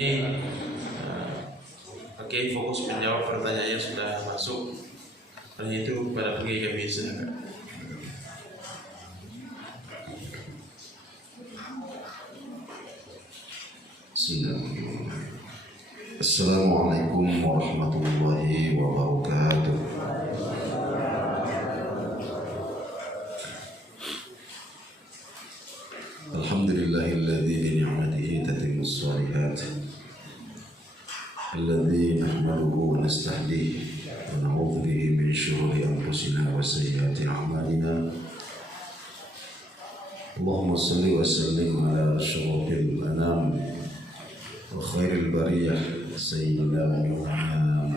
Oke, fokus menjawab pertanyaannya sudah masuk. Hanya itu kepada pergi kami silakan. Assalamualaikum warahmatullahi wabarakatuh. Alhamdulillahilladzi bi ni'matihi tatimmus shalihat. Alladzi nahmaduhu wa nasta'dihi wa na'udzu bihi min shururi anfusina wa sayyiati a'malina. Allahumma shalli wa sallim ala asyrafil anam wa khairil bariyah sayyidina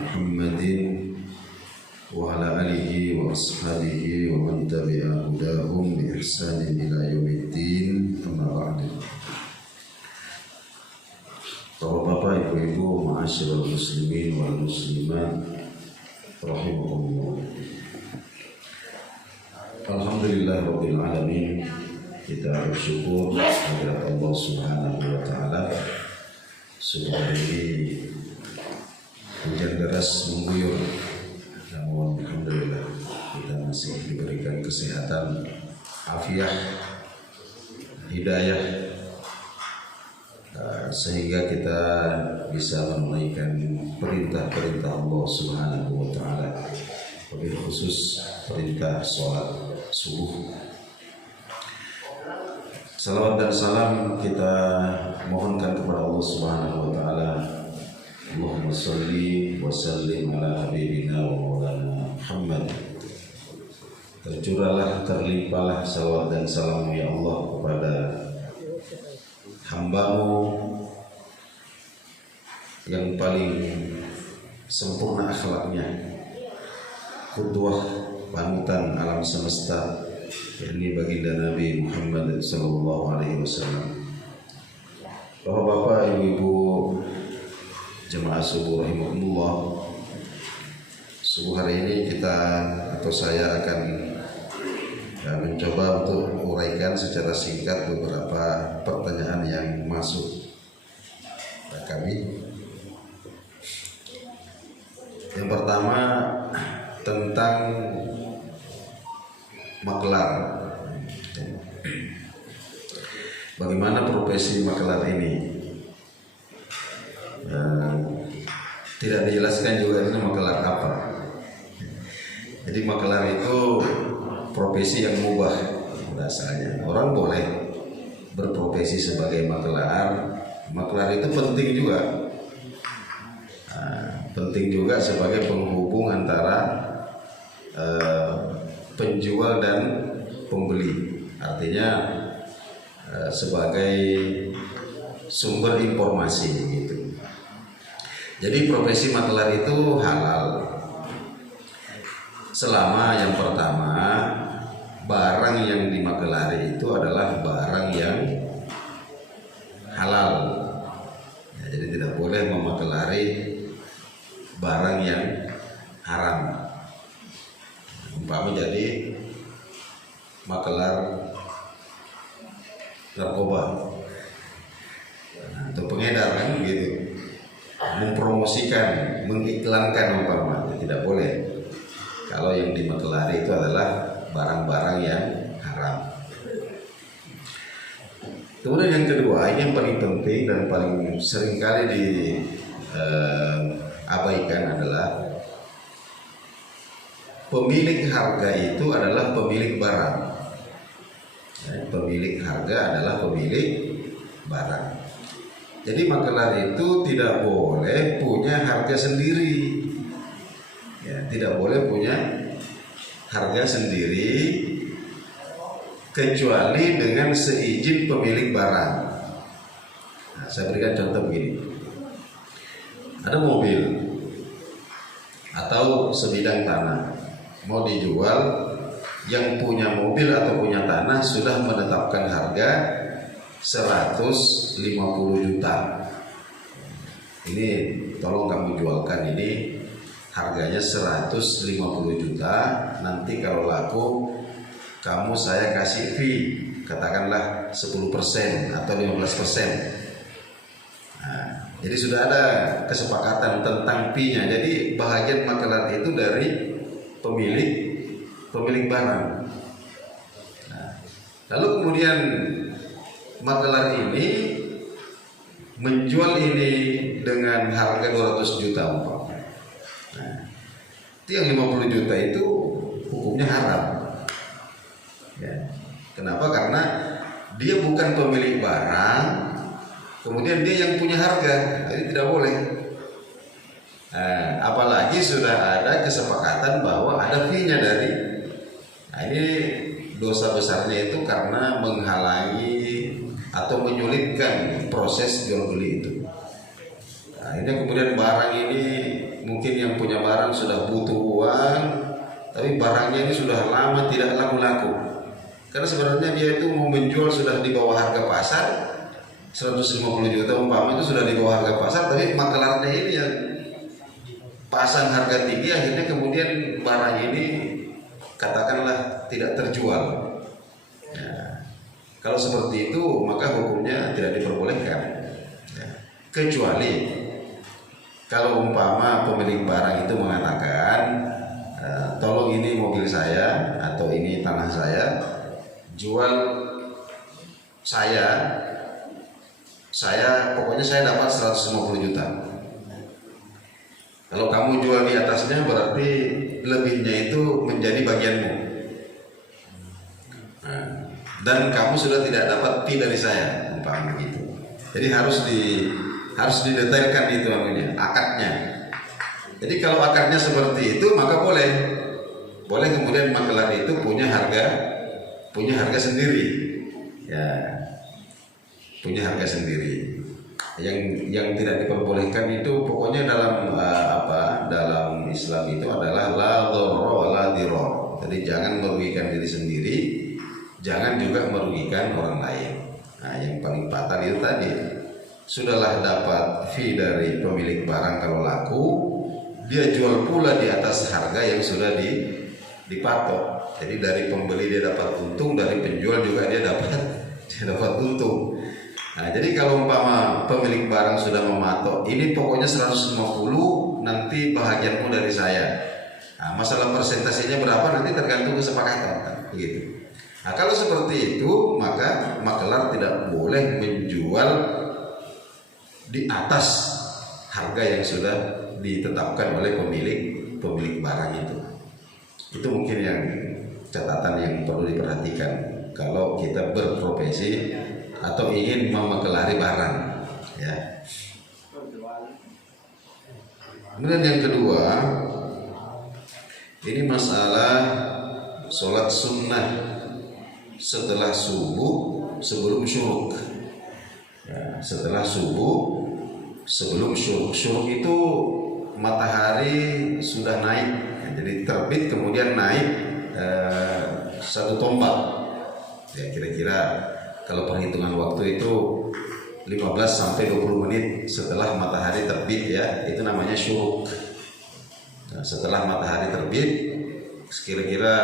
Muhammadin wa ala alihi wa ashabihi wa man tabi'a hudahum bi ihsanin ila yaumiddin. Amma ba'du. Bapak-bapak, ibu-ibu, ma'asyiral muslimin wal muslimat rahimakumullah. Alhamdulillah rabbil alamin. Kita bersyukur kepada Allah Subhanahu wa taala. Sudah ini hujan deras mengguyur, namun alhamdulillah kita masih diberikan kesehatan, afiah, hidayah, sehingga kita bisa menunaikan perintah-perintah Allah Subhanahu wa taala, wabil khusus perintah sholat subuh. Salawat dan salam kita mohonkan kepada Allah Subhanahu wa taala. Allahumma shalli wa sallim ala habibina wa maulana Muhammad. Tercurahlah, terlimpahlah salawat dan salam ya Allah kepada hamba-Mu yang paling sempurna akhlaknya, qudwah panutan alam semesta, yakni baginda Nabi Muhammad sallallahu alaihi wasallam. Bapak-bapak, ibu-ibu, jemaah subuh rahimakumullah. Subuh hari ini saya akan mencoba untuk uraikan secara singkat beberapa pertanyaan yang masuk ke kami. Yang pertama tentang makelar. Bagaimana profesi makelar ini? Tidak dijelaskan juga ini makelar apa. Jadi makelar itu profesi yang mubah dasarnya. Orang boleh berprofesi sebagai makelar. Makelar itu penting juga. Penting juga sebagai penghubung antara penjual dan pembeli. Artinya sebagai sumber informasi gitu. Jadi profesi makelar itu halal selama yang pertama barang yang dimakelari itu adalah barang yang halal. Ya, jadi tidak boleh memakelari barang yang haram. Umpama jadi makelar narkoba atau pengedar kan gitu, mempromosikan, mengiklankan umpama, tidak boleh. Kalau yang dimakelari itu adalah barang-barang yang haram. Kemudian yang kedua, ini yang paling penting dan paling seringkali diabaikan adalah pemilik harga itu adalah pemilik barang. Pemilik harga adalah pemilik barang. Jadi makelar itu tidak boleh punya harga sendiri. Ya, tidak boleh punya harga sendiri kecuali dengan seizin pemilik barang. Nah, saya berikan contoh begini. Ada mobil atau sebidang tanah mau dijual. Yang punya mobil atau punya tanah sudah menetapkan harga 150 juta. Ini tolong kamu jualkan ini harganya 150 juta. Nanti kalau laku kamu saya kasih fee, katakanlah 10% atau 15%. Nah, jadi sudah ada kesepakatan tentang fee-nya. Jadi bahagian makelar itu dari pemilik barang. Nah, lalu kemudian makelar ini menjual ini dengan harga 200 juta umpamanya. Nah, itu yang 50 juta itu hukumnya haram. Ya. Kenapa? Karena dia bukan pemilik barang, kemudian dia yang punya harga, jadi tidak boleh. Nah, apalagi sudah ada kesepakatan bahwa ada fee-nya dari. Nah, ini dosa besarnya itu karena menghalangi atau menyulitkan proses jual beli itu. Nah, ini kemudian barang ini mungkin yang punya barang sudah butuh uang, tapi barangnya ini sudah lama tidak laku-laku. Karena sebenarnya dia itu mau menjual sudah di bawah harga pasar 150 juta umpama, itu sudah di bawah harga pasar, tapi makelarnya ini yang pasang harga tinggi, akhirnya kemudian barang ini katakanlah tidak terjual. Ya. Kalau seperti itu maka hukumnya tidak diperbolehkan. Ya. Kecuali kalau umpama pemilik barang itu mengatakan tolong ini mobil saya atau ini tanah saya, jual saya pokoknya saya dapat 150 juta. Kalau kamu jual di atasnya berarti lebihnya itu menjadi bagianmu. Nah, dan kamu sudah tidak dapat fee dari saya, umpama begitu. Jadi harus didetailkan itu akadnya. Jadi kalau akadnya seperti itu maka boleh kemudian makelar itu punya harga sendiri, ya, punya harga sendiri. Yang tidak diperbolehkan itu pokoknya dalam Islam itu adalah la dharra wa la dirar. Jadi jangan merugikan diri sendiri, jangan juga merugikan orang lain. Nah, yang paling fatal itu tadi, sudahlah dapat fee dari pemilik barang kalau laku, dia jual pula di atas harga yang sudah dipatok. Jadi dari pembeli dia dapat untung, dari penjual juga dia dapat untung. Nah, jadi kalau umpama pemilik barang sudah mematok, ini pokoknya 150, nanti bahagianmu dari saya. Nah, masalah persentasenya berapa nanti tergantung kesepakatan, kan? Begitu. Nah, kalau seperti itu maka makelar tidak boleh menjual di atas harga yang sudah ditetapkan oleh pemilik barang itu. Itu mungkin yang catatan yang perlu diperhatikan kalau kita berprofesi atau ingin memakelari barang, ya. Kemudian yang kedua, ini masalah sholat sunnah setelah subuh sebelum syuruk. Ya, setelah subuh sebelum syuruk. Syuruk itu matahari sudah naik, ya, jadi terbit kemudian naik satu tombak. Ya, kira-kira kalau perhitungan waktu itu 15 sampai 20 menit setelah matahari terbit, ya, itu namanya syuruk. Nah, setelah matahari terbit kira-kira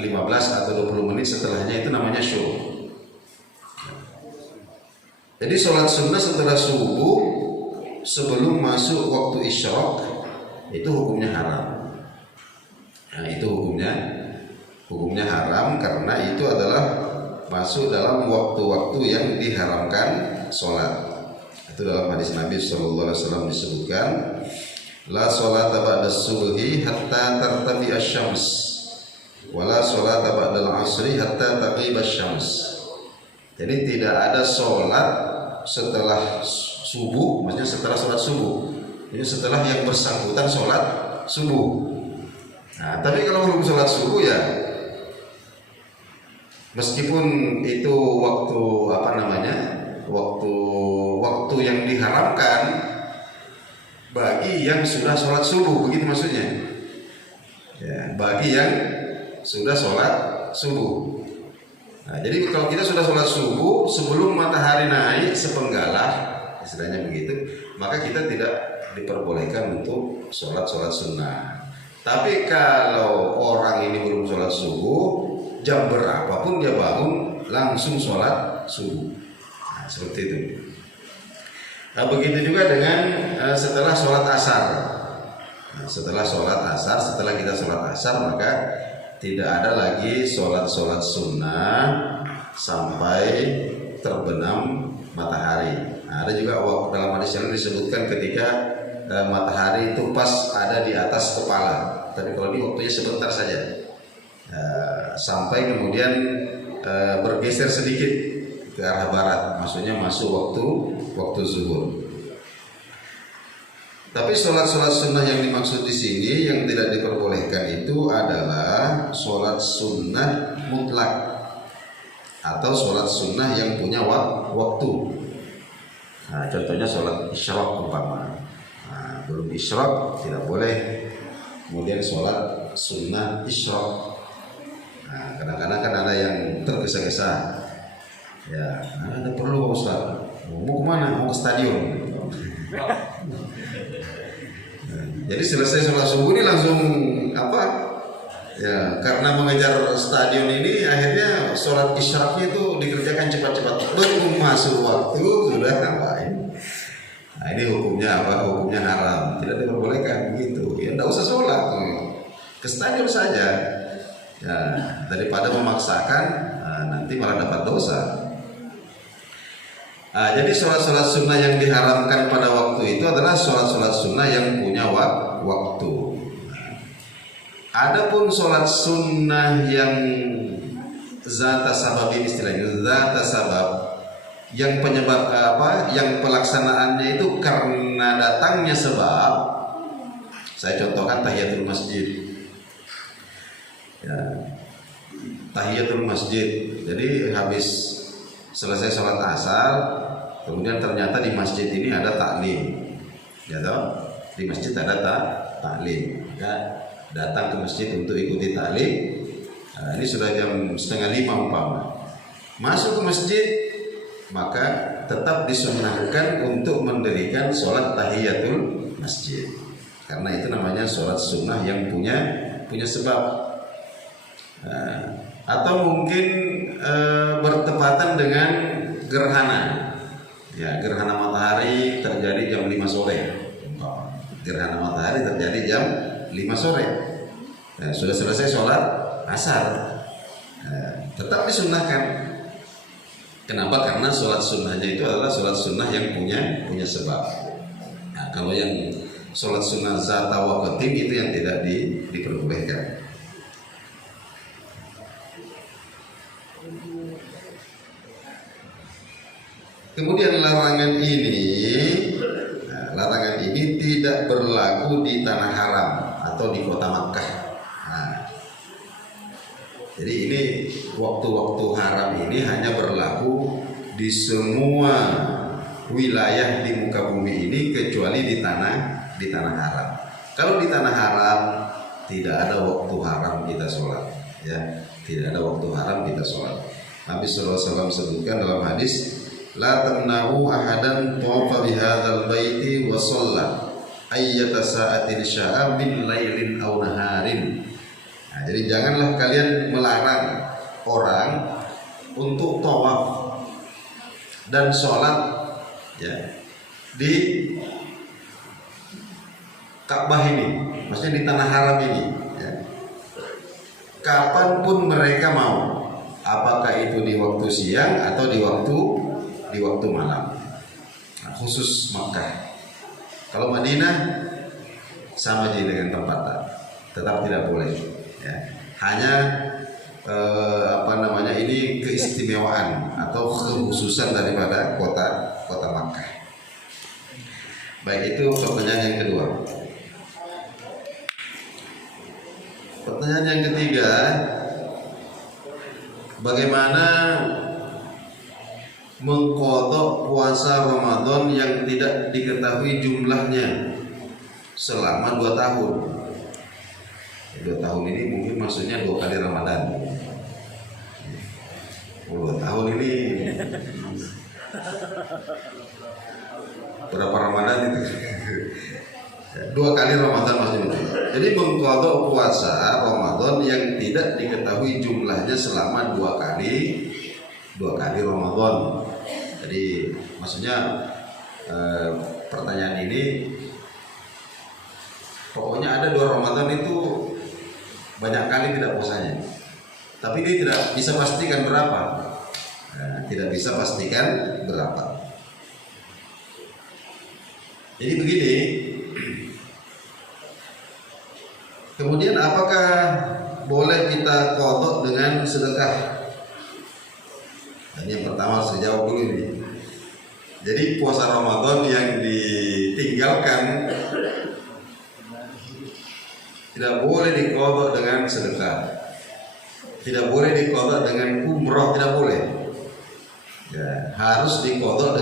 15 atau 20 menit setelahnya itu namanya syuruk. Jadi sholat sunnah setelah subuh sebelum masuk waktu isyraq itu hukumnya haram. Nah, itu hukumnya haram karena itu adalah masuk dalam waktu-waktu yang diharamkan sholat. Itu dalam hadis Nabi SAW disebutkan, la sholata ba'da subhi hatta tartafi asy-syams, wa la sholata ba'da al-'asri hatta taghiba asy-syams. Jadi tidak ada sholat setelah subuh, maksudnya setelah sholat subuh. Jadi setelah yang bersangkutan sholat subuh. Nah, tapi kalau belum sholat subuh, ya meskipun itu waktu yang diharamkan bagi yang sudah sholat subuh, begitu maksudnya. Ya, bagi yang sudah sholat subuh. Nah, jadi kalau kita sudah sholat subuh sebelum matahari naik sepenggalah, istilahnya begitu, maka kita tidak diperbolehkan untuk sholat sunnah. Tapi kalau orang ini belum sholat subuh, jam berapapun dia bangun langsung sholat subuh. Nah, seperti itu. Begitu juga dengan setelah sholat asar. Nah, setelah sholat asar, setelah kita sholat asar, maka tidak ada lagi sholat sunnah sampai terbenam matahari. Nah, ada juga dalam hadis yang disebutkan ketika matahari itu pas ada di atas kepala. Tapi kalau ini waktunya sebentar saja, sampai kemudian bergeser sedikit ke arah barat, maksudnya masuk waktu zuhur. Tapi sholat sunnah yang dimaksud di sini yang tidak diperbolehkan itu adalah sholat sunnah mutlak atau sholat sunnah yang punya waktu. Nah, contohnya sholat isyraq umpama. Nah, belum isyraq tidak boleh. Kemudian sholat sunnah isyraq. Nah, kadang-kadang kan ada yang tergesa-gesa. Ya, ada perlu Ustaz. Mau kemana? Mau ke stadion. Nah, jadi selesai sholat subuh ini langsung apa? Ya, karena mengejar stadion ini akhirnya sholat isyraqnya itu dikerjakan cepat-cepat. Belum masuk waktu sudah ngapain? Nah, ini hukumnya apa? Hukumnya haram. Tidak diperbolehkan begitu. Ya, tidak usah sholat. Ke stadion saja. Ya, daripada memaksakan, nanti malah dapat dosa. Jadi sholat sunnah yang diharamkan pada waktu itu adalah sholat sunnah yang punya waktu. Adapun sholat sunnah yang zata sababin, istilahnya zata sabab, yang penyebab yang pelaksanaannya itu karena datangnya sebab. Saya contohkan tahiyatul masjid. Ya, tahiyatul masjid. Jadi habis selesai sholat asar, kemudian ternyata di masjid ini ada taklim, ya toh? Di masjid ada taklim, ya, datang ke masjid untuk ikuti taklim. Nah, ini sudah jam 4:30 umpama. Masuk ke masjid, maka tetap disunnahkan untuk mendirikan sholat tahiyatul masjid, karena itu namanya sholat sunnah yang punya sebab. Atau mungkin bertepatan dengan gerhana. Ya, gerhana matahari terjadi jam 5 sore. Gerhana matahari terjadi jam 5 sore. Sudah selesai sholat asar. Tetap disunnahkan. Kenapa? Karena sholat sunnahnya itu adalah sholat sunnah yang punya sebab. Nah, kalau yang sholat sunnah zata waqtim itu yang tidak diperbolehkan. Kemudian larangan ini tidak berlaku di tanah haram atau di kota Makkah. Nah, jadi ini waktu-waktu haram ini hanya berlaku di semua wilayah di muka bumi ini kecuali di tanah haram. Kalau di tanah haram tidak ada waktu haram kita sholat, ya, tidak ada waktu haram kita sholat. Nabi sallallahu alaihi wasallam sebutkan dalam hadis, la tamna'u ahadan tawafa bihadzal baiti wa shalla ayyata sa'atin sya'a min lailin aw naharin. Nah, jadi janganlah kalian melarang orang untuk tawaf dan sholat, ya, di Ka'bah ini, maksudnya di tanah haram ini, ya, kapanpun mereka mau, apakah itu di waktu siang atau di waktu malam. Nah, khusus Makkah. Kalau Madinah sama aja dengan tempatnya, tetap tidak boleh. Ya. Hanya ini keistimewaan atau kekhususan daripada kota Makkah. Baik, itu pertanyaan yang kedua. Pertanyaan yang ketiga, bagaimana mengqadha puasa Ramadan yang tidak diketahui jumlahnya selama 2 tahun. 2 tahun ini mungkin maksudnya 2 kali Ramadan. 2 tahun ini berapa Ramadan itu? 2 kali Ramadan maksudnya. Jadi mengqadha puasa Ramadan yang tidak diketahui jumlahnya selama 2 kali Ramadan. Jadi maksudnya pertanyaan ini, pokoknya ada 2 Ramadan itu banyak kali tidak puasanya, tapi dia tidak bisa pastikan berapa. Tidak bisa pastikan berapa. Jadi begini. Kemudian apakah boleh kita qadha dengan sedekah? Ini yang pertama harus dijawab dulu ini. Jadi puasa Ramadan yang ditinggalkan tidak boleh diqadha dengan sedekah. Tidak boleh diqadha dengan umroh, tidak boleh. Ya, harus diqadha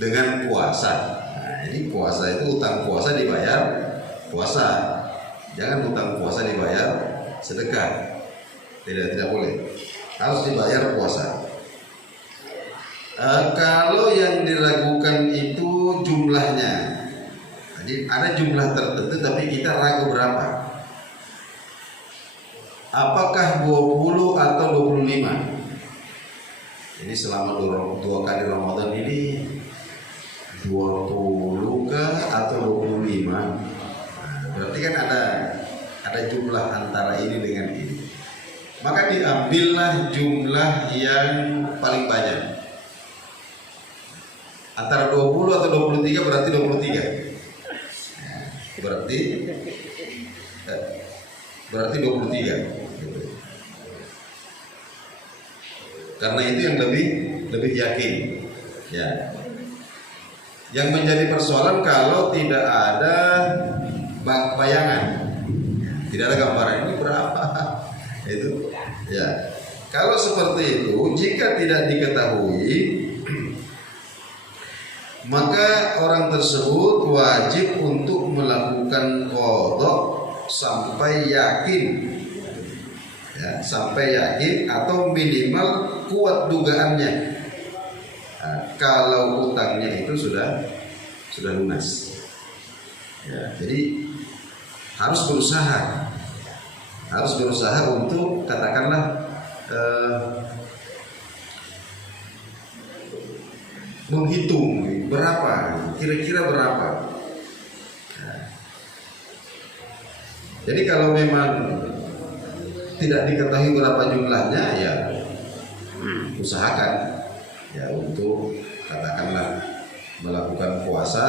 dengan puasa. Nah, jadi puasa itu utang puasa dibayar puasa. Jangan utang puasa dibayar sedekah. Tidak boleh. Harus dibayar puasa. Kalau yang diragukan itu jumlahnya, jadi ada jumlah tertentu tapi kita ragu berapa. Apakah 20 atau 25? Jadi selama 2 kali Ramadan ini 20 kah atau 25? Berarti kan ada jumlah antara ini dengan ini. Maka diambillah jumlah yang paling banyak. Antara 20 atau 23 berarti 23. Berarti 23. Karena itu yang lebih yakin. Ya. Yang menjadi persoalan kalau tidak ada bayangan, tidak ada gambaran ini berapa itu. Ya, kalau seperti itu, jika tidak diketahui, maka orang tersebut wajib untuk melakukan qadha sampai yakin, ya, sampai yakin atau minimal kuat dugaannya. Nah, kalau utangnya itu sudah lunas. Ya, jadi harus berusaha untuk katakanlah menghitung berapa, kira-kira berapa. Nah, jadi kalau memang tidak diketahui berapa jumlahnya, ya usahakan ya untuk katakanlah melakukan puasa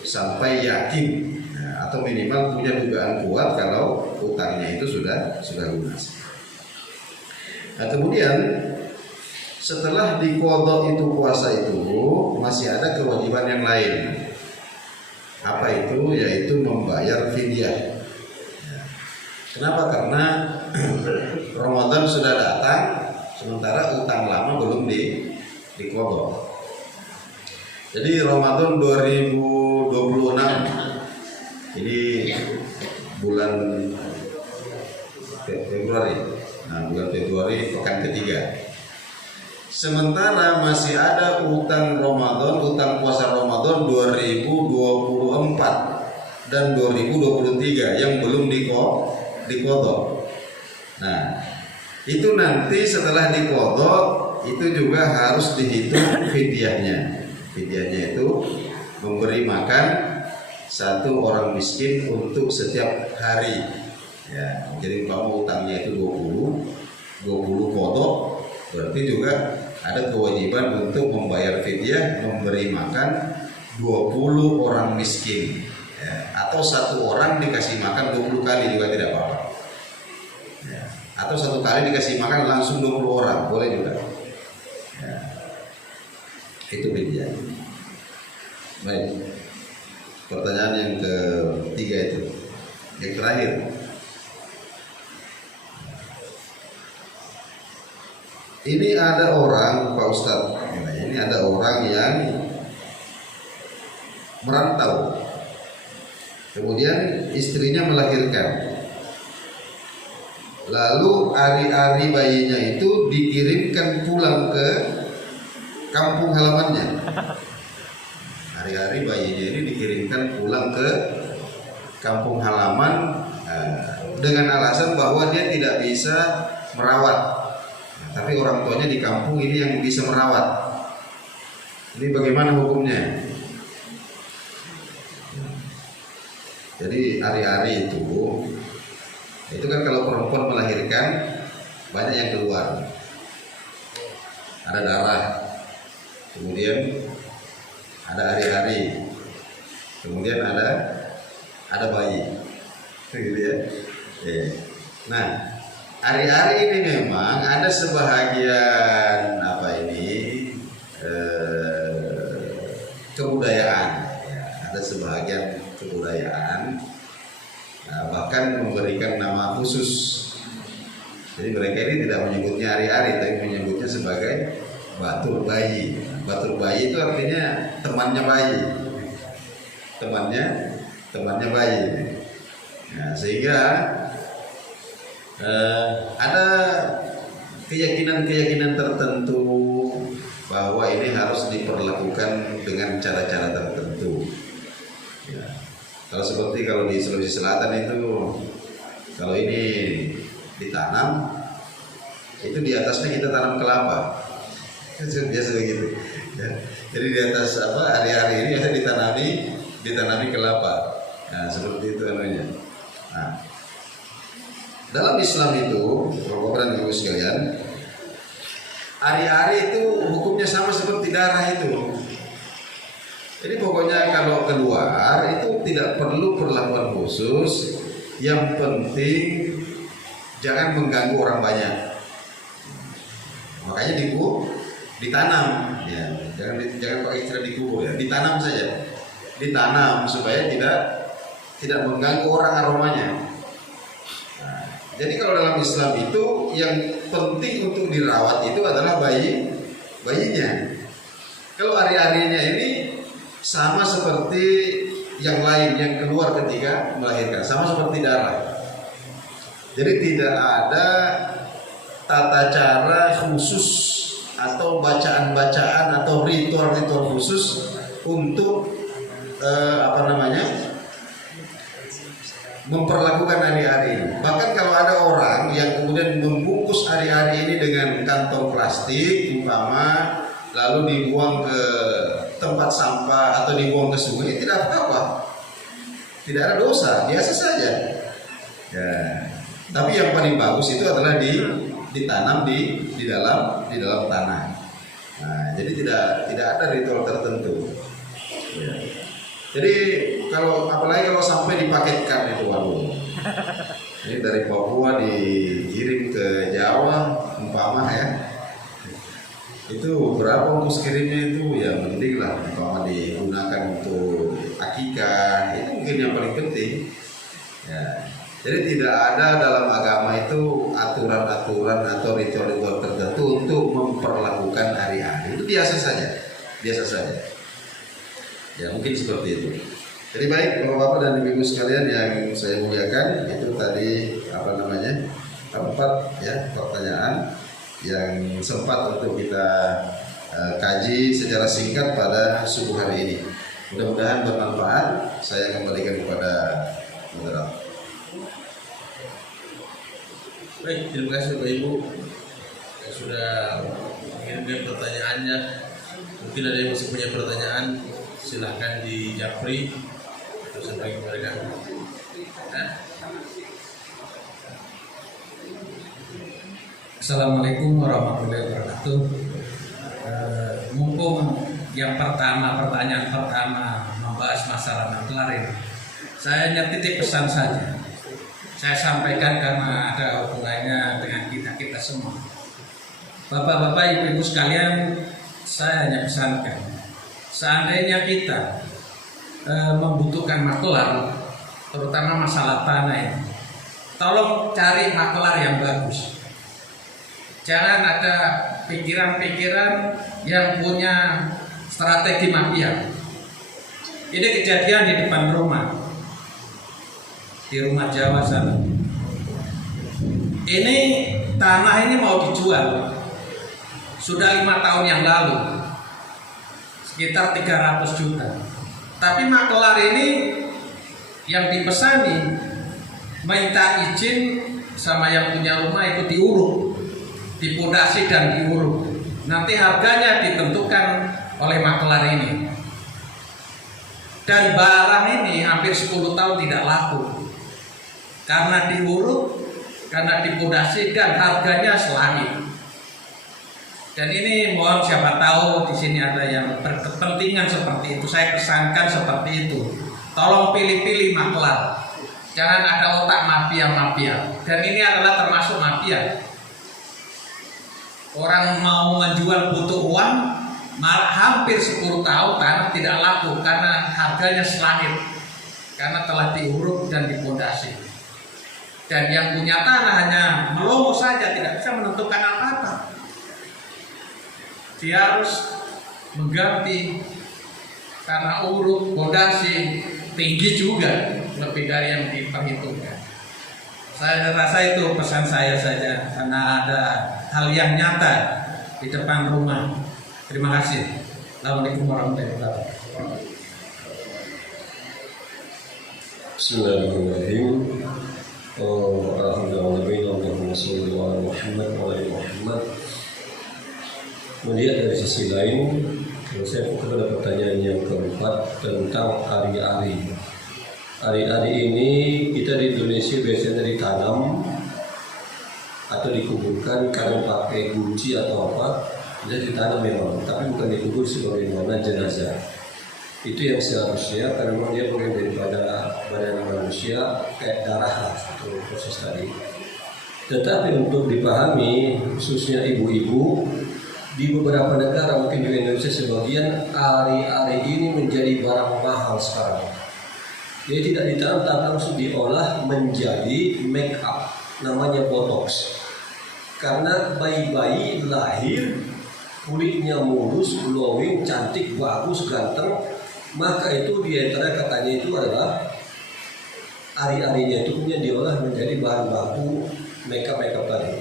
sampai yakin, ya, atau minimal punya dugaan kuat kalau utangnya itu sudah lunas. Nah, kemudian setelah diqadha itu puasa itu masih ada kewajiban yang lain. Apa itu? Yaitu membayar fidyah. Ya. Kenapa? Karena Ramadan sudah datang, sementara utang lama belum diqadha. Jadi Ramadan 2026 ini bulan Februari. Nah, bulan Februari pekan ketiga. Sementara masih ada utang Ramadan, utang puasa Ramadan 2024 dan 2023 yang belum diqadha. Nah, itu nanti setelah diqadha itu juga harus dihitung fidyahnya. Fidyahnya itu memberi makan 1 orang miskin untuk setiap hari. Ya, jadi kalau utangnya itu 20 qadha, berarti juga ada kewajiban untuk membayar fidyah, memberi makan 20 orang miskin, ya, atau 1 orang dikasih makan 20 kali juga tidak apa-apa, ya, atau 1 kali dikasih makan langsung 20 orang boleh juga, ya. Itu fidyah. Baik, pertanyaan yang ketiga itu, yang terakhir. Ini ada orang, Pak Ustadz, ini ada orang yang merantau, kemudian istrinya melahirkan, lalu ari-ari bayinya itu dikirimkan pulang ke kampung halamannya. Ari-ari bayinya ini dikirimkan pulang ke kampung halaman dengan alasan bahwa dia tidak bisa merawat. Tapi orang tuanya di kampung ini yang bisa merawat. Ini bagaimana hukumnya? Jadi hari-hari itu kan kalau perempuan melahirkan banyak yang keluar, ada darah, kemudian ada hari-hari, kemudian ada bayi, gitu ya. Nah, hari-hari ini memang ada sebahagian kebudayaan, ya, ada sebahagian kebudayaan, bahkan memberikan nama khusus. Jadi mereka ini tidak menyebutnya hari-hari, tapi menyebutnya sebagai batur bayi. Batur bayi itu artinya temannya bayi, temannya bayi. Nah, sehingga ada keyakinan tertentu bahwa ini harus diperlakukan dengan cara-cara tertentu. Ya. Kalau di Sulawesi Selatan itu, kalau ini ditanam, itu di atasnya kita tanam kelapa. Biasa begitu. Ya. Jadi di atas hari-hari ini biasa ditanami kelapa. Nah, seperti itu namanya. Nah, dalam Islam itu, Bapak dan Ibu sekalian, hari-hari itu hukumnya sama seperti darah itu. Jadi pokoknya kalau keluar itu tidak perlu perlakuan khusus. Yang penting jangan mengganggu orang banyak. Makanya ditanam, ya. Jangan pakai istilah dikubur, ya. Ditanam saja. Ditanam supaya tidak mengganggu orang aromanya. Nah, jadi kalau dalam Islam itu yang penting untuk dirawat itu adalah bayinya. Kalau hari-harinya ini sama seperti yang lain yang keluar ketika melahirkan, sama seperti darah. Jadi tidak ada tata cara khusus atau bacaan-bacaan atau ritual-ritual khusus untuk memperlakukan hari-hari. Bahkan kalau ada orang yang kemudian membungkus hari-hari ini dengan kantong plastik umpama, lalu dibuang ke tempat sampah atau dibuang ke sungai, tidak apa-apa, tidak ada dosa, biasa saja. Ya. Tapi yang paling bagus itu adalah ditanam di dalam tanah. Nah, jadi tidak ada ritual tertentu. Ya. Jadi apalagi kalau sampai dipaketkan itu, waduh. Ini dari Papua dikirim ke Jawa umpama ya. Itu berapa ongkos kirimnya itu, ya mending lah umpama digunakan untuk akikah, itu mungkin yang paling penting. Ya. Jadi tidak ada dalam agama itu aturan-aturan atau ritual-ritual tertentu untuk memperlakukan hari-hari. Itu biasa saja. Ya mungkin seperti itu. Jadi baik Bapak-bapak dan Ibu sekalian yang saya muliakan, itu tadi 4 ya pertanyaan yang sempat untuk kita kaji secara singkat pada subuh hari ini. Mudah-mudahan bermanfaat. Saya kembalikan kepada moderator. Baik, terima kasih Bapak Ibu yang sudah mengirimkan pertanyaannya. Mungkin ada yang masih punya pertanyaan, silahkan di Japri atau sampaikan kepada kami. Assalamualaikum warahmatullahi wabarakatuh. Mumpung yang pertanyaan pertama membahas masalah maklar ini, saya hanya titip pesan saja. Saya sampaikan karena ada hubungannya dengan kita semua. Bapak-bapak, ibu-ibu sekalian, saya hanya pesankan, seandainya kita membutuhkan maklar, terutama masalah tanah ini, tolong cari maklar yang bagus. Jangan ada pikiran-pikiran yang punya strategi mafia. Ini kejadian di depan rumah, di rumah Jawa sana. Ini tanah ini mau dijual sudah 5 tahun yang lalu, sekitar 300 juta. Tapi maklar ini yang dipesani minta izin sama yang punya rumah itu diuruk, dipondasi dan diuruk. Nanti harganya ditentukan oleh makelar ini. Dan barang ini hampir 10 tahun tidak laku karena diuruk, karena dipodasi, dan harganya selangit. Dan ini mohon siapa tahu di sini ada yang berkepentingan seperti itu, saya pesankan seperti itu. Tolong pilih-pilih makelar. Jangan ada otak mafia-mafia. Dan ini adalah termasuk mafia. Orang mau menjual butuh uang, malah hampir 10 tahun tanah tidak laku karena harganya selangit, karena telah diuruk dan dipondasi. Dan yang punya tanah hanya melongo saja, tidak bisa menentukan apa-apa. Dia harus mengganti karena uruk, pondasi tinggi juga, lebih dari yang diperhitungkan. Saya rasa itu pesan saya saja, karena ada hal yang nyata di depan rumah. Terima kasih. Assalamualaikum warahmatullahi wabarakatuh. Bismillahirrahmanirrahim. Alhamdulillah, Allahumma sholli ala Muhammad wa ala Muhammad. Melihat dari sisi lain, saya kepada pertanyaan yang keempat tentang ari-ari. Ari-ari ini kita di Indonesia biasanya ditanam atau dikuburkan karena pakai guci atau apa, jadi ditanam memang, tapi bukan dikubur sebagaimana jenazah. Itu yang seharusnya, karena memang dia bagian daripada badan manusia, kayak darah lah, itu proses tadi. Tetapi untuk dipahami, khususnya ibu-ibu, di beberapa negara, mungkin juga Indonesia sebagian, ari-ari ini menjadi barang mahal sekarang. Jadi tidak ditanam, tapi langsung diolah menjadi make up, namanya botox. Karena bayi-bayi lahir kulitnya mulus, glowing, cantik, bagus, ganteng, maka itu diantara katanya itu adalah ari-arinya itu punya diolah menjadi bahan baku make up tadi.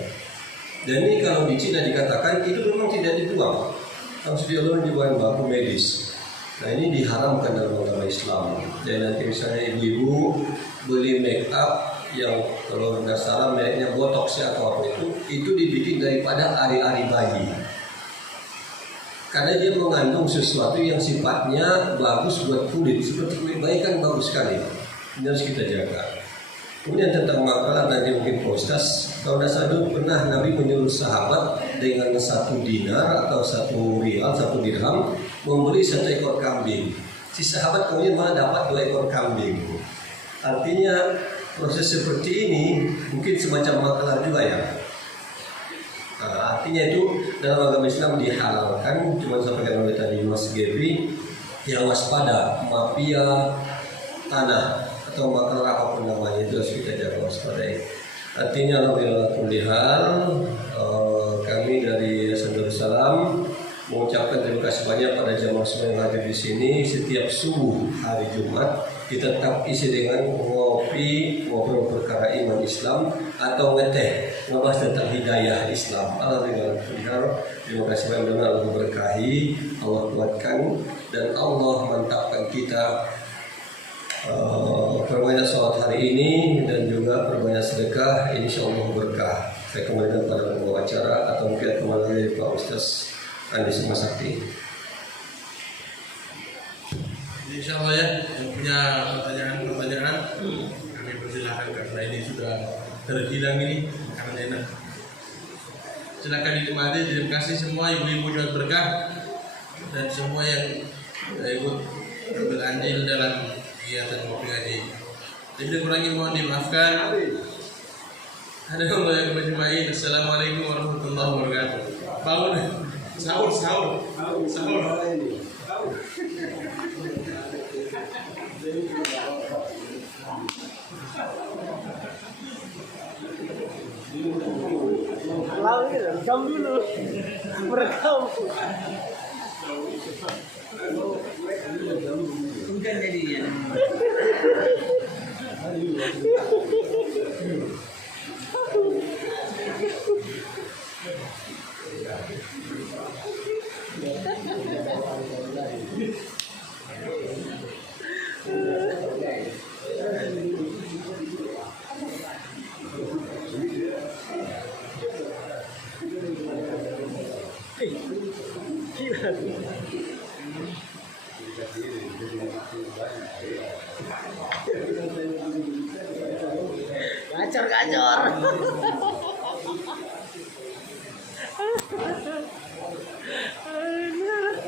Dan ini kalau di Cina dikatakan itu memang tidak dibuang, harus diolah menjadi bahan baku medis. Nah ini diharamkan dalam agama Islam. Dan nanti misalnya ibu-ibu beli make up yang kalau nggak salah mereknya botox ya atau apa itu dibikin daripada ari-ari bayi. Karena dia mengandung sesuatu yang sifatnya bagus buat kulit, seperti kulit bayi kan bagus sekali. Ini harus kita jaga. Kemudian tentang makalah nanti mungkin postas, kalau tidak salah dulu pernah Nabi menyuruh sahabat dengan 1 dinar atau 1 rial, 1 dirham membeli 1 ekor kambing. Si sahabat kemudian malah dapat 2 ekor kambing. Artinya proses seperti ini mungkin semacam makalah juga ya. Nah, artinya itu dalam agama Islam dihalalkan, cuma sampaikan oleh tadi Mas Gebri, yang waspada mafia tanah atau makalah apapun namanya itu harus kita jaga waspadai. Artinya alhamdulillah kami dari Yayasan Darussalam mengucapkan terima kasih banyak pada jamaah semua yang hadir di sini. Setiap subuh hari Jumat kita tetap isi dengan ngobrol perkara iman Islam atau ngeteh ngebahas tentang hidayah Islam. Alhamdulillah, terima kasih banyak, Allah berkahi, Allah kuatkan, dan Allah mantapkan kita perbanyak sholat hari ini dan juga perbanyak sedekah, insya Allah berkah. Saya kembalikan pada pembawa acara atau mungkin kembali dari Pak Ustaz Andi Sumasakti. Insya Allah ya, yang punya pertanyaan kami persilahkan karena ini sudah terhilang ini karena enak. Silakan dinikmati. Terima kasih semua ibu-ibu dan berkah dan semua yang ikut ambil andil dalam kegiatan ngopi ngaji. Jadi kurangi mohon dimaafkan. Ada Allah yang berjemaah. Assalamualaikum warahmatullahi wabarakatuh. Bangun sahur. Rekam dulu, merekam. Bukan jadinya. Gila. Gacor.